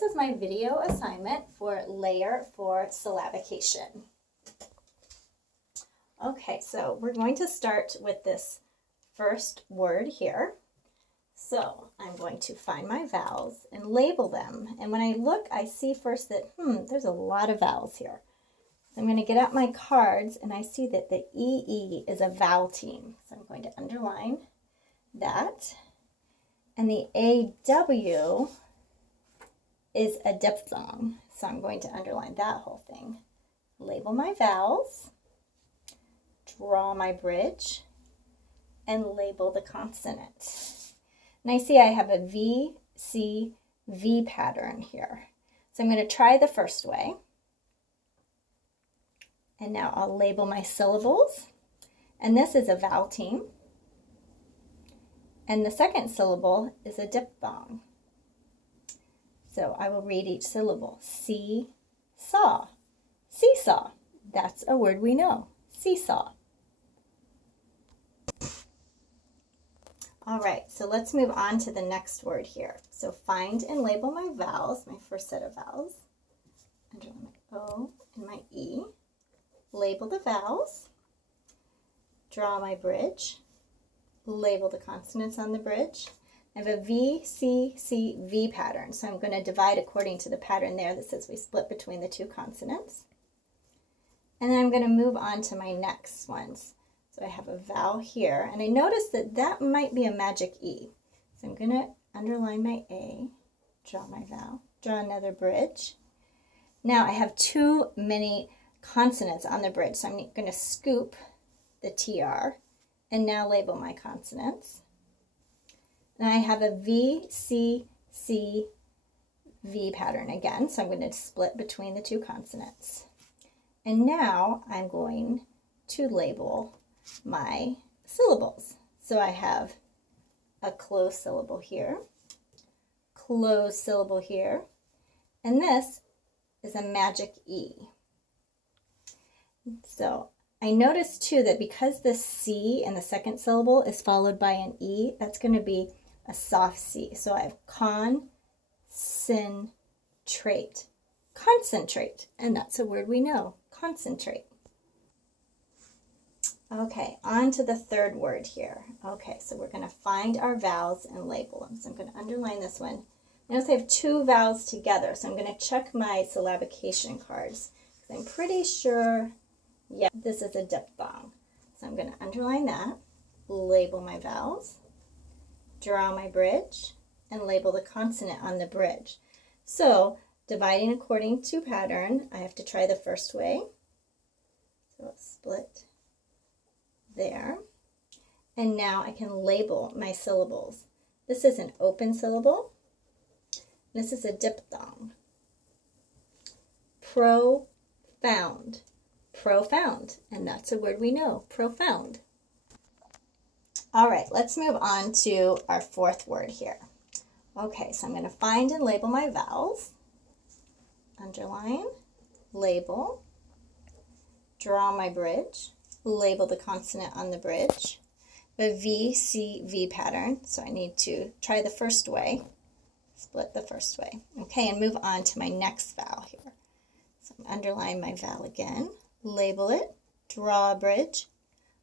this is my video assignment for layer for syllabication. Okay, so we're going to start with this first word here. So I'm going to find my vowels and label them. And when I look, I see first that, there's a lot of vowels here. So I'm going to get out my cards and I see that the EE is a vowel team. So I'm going to underline that. And the AW is a diphthong. So I'm going to underline that whole thing. Label my vowels, draw my bridge, and label the consonant. And I see I have a V, C, V pattern here. So I'm going to try the first way. And now I'll label my syllables. And this is a vowel team. And the second syllable is a diphthong. So I will read each syllable. See-saw. Seesaw. That's a word we know. Seesaw. All right, so let's move on to the next word here. So find and label my vowels, my first set of vowels. Underline my O and my E. Label the vowels. Draw my bridge. Label the consonants on the bridge. I have a V, C, C, V pattern. So I'm going to divide according to the pattern there that says we split between the two consonants. And then I'm going to move on to my next ones. So I have a vowel here, and I notice that that might be a magic E. So I'm going to underline my A, draw my vowel, draw another bridge. Now I have too many consonants on the bridge, so I'm going to scoop the TR and now label my consonants. And I have a V, C, C, V pattern again, so I'm going to split between the two consonants. And now I'm going to label my syllables. So I have a closed syllable here, closed syllable here, and this is a magic E. So I noticed too that because the C in the second syllable is followed by an E, that's going to be a soft C. So I have concentrate, concentrate, and that's a word we know, concentrate. Okay, on to the third word here. Okay, so we're going to find our vowels and label them. So I'm going to underline this one. Notice I have two vowels together, so I'm going to check my syllabication cards. I'm pretty sure, yeah, this is a diphthong. So I'm going to underline that, label my vowels, draw my bridge, and label the consonant on the bridge. So dividing according to pattern, I have to try the first way. So I'll split there. And now I can label my syllables. This is an open syllable. This is a diphthong. Profound. Profound. And that's a word we know, profound. All right, let's move on to our fourth word here. Okay, so I'm going to find and label my vowels. Underline, label, draw my bridge, label the consonant on the bridge. The V, C, V pattern, so I need to try the first way, split the first way. Okay, and move on to my next vowel here. So I'm underline my vowel again, label it, draw a bridge,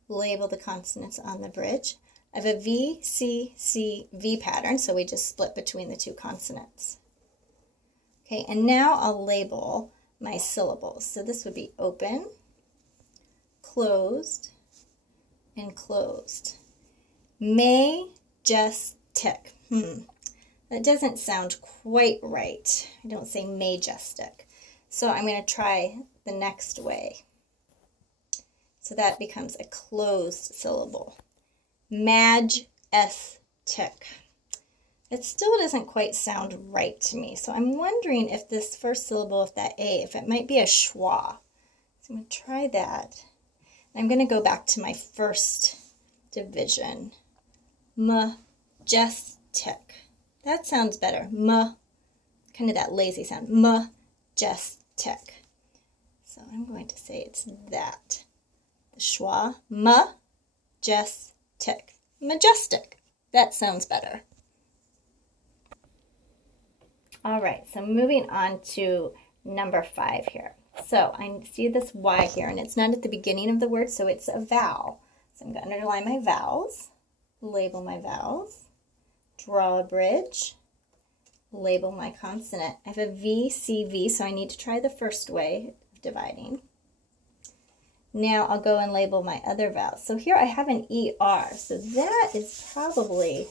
label the consonants on the bridge. I have a V, C, C, V pattern, so we just split between the two consonants. Okay, and now I'll label my syllables. So this would be open, closed, and closed. Majestic. That doesn't sound quite right. I don't say majestic. So I'm going to try the next way. So that becomes a closed syllable. Majestic. It still doesn't quite sound right to me. So I'm wondering if this first syllable of that A, if it might be a schwa. So I'm going to try that. I'm going to go back to my first division. Majestic. That sounds better. Kind of that lazy sound. Majestic. So I'm going to say it's that. The schwa. Majestic. Majestic. That sounds better. All right, so moving on to number 5 here. So I see this Y here, and it's not at the beginning of the word, so it's a vowel. So I'm going to underline my vowels, label my vowels, draw a bridge, label my consonant. I have a V, C, V, so I need to try the first way of dividing. Now I'll go and label my other vowels. So here I have an ER, so that is probably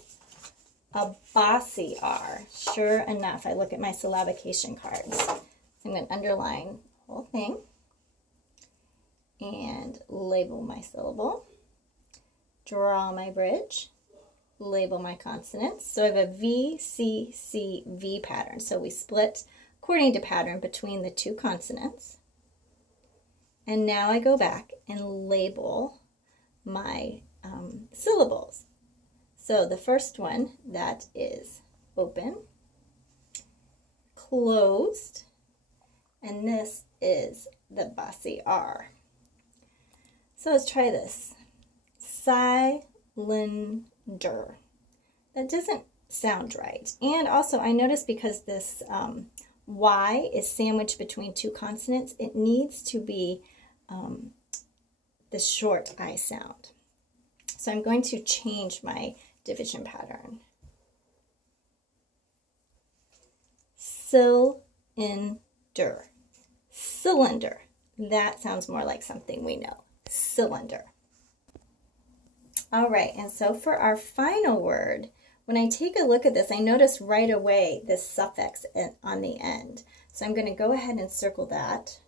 a bossy R. Sure enough, I look at my syllabication cards. So I'm going to underline the whole thing and label my syllable, draw my bridge, label my consonants. So I have a V, C, C, V pattern. So we split according to pattern between the two consonants. And now I go back and label my syllables. So the first one, that is open, closed, and this is the bossy R. So let's try this. Cylinder. That doesn't sound right. And also I noticed because this Y is sandwiched between two consonants, it needs to be the short I sound. So I'm going to change my division pattern. Cylinder. Cylinder. That sounds more like something we know. Cylinder. All right, and so for our final word, when I take a look at this, I notice right away this suffix on the end. So I'm going to go ahead and circle that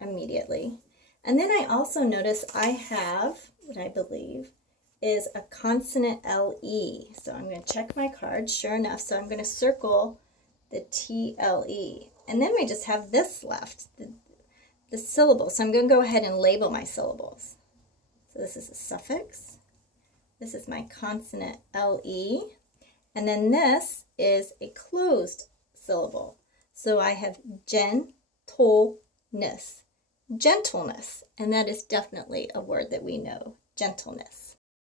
immediately. And then I also notice I have what I believe is a consonant LE. So I'm going to check my card, sure enough. So I'm going to circle the TLE. And then we just have this left, the syllable. So I'm going to go ahead and label my syllables. So this is a suffix. This is my consonant LE. And then this is a closed syllable. So I have gentleness. Gentleness. And that is definitely a word that we know, gentleness.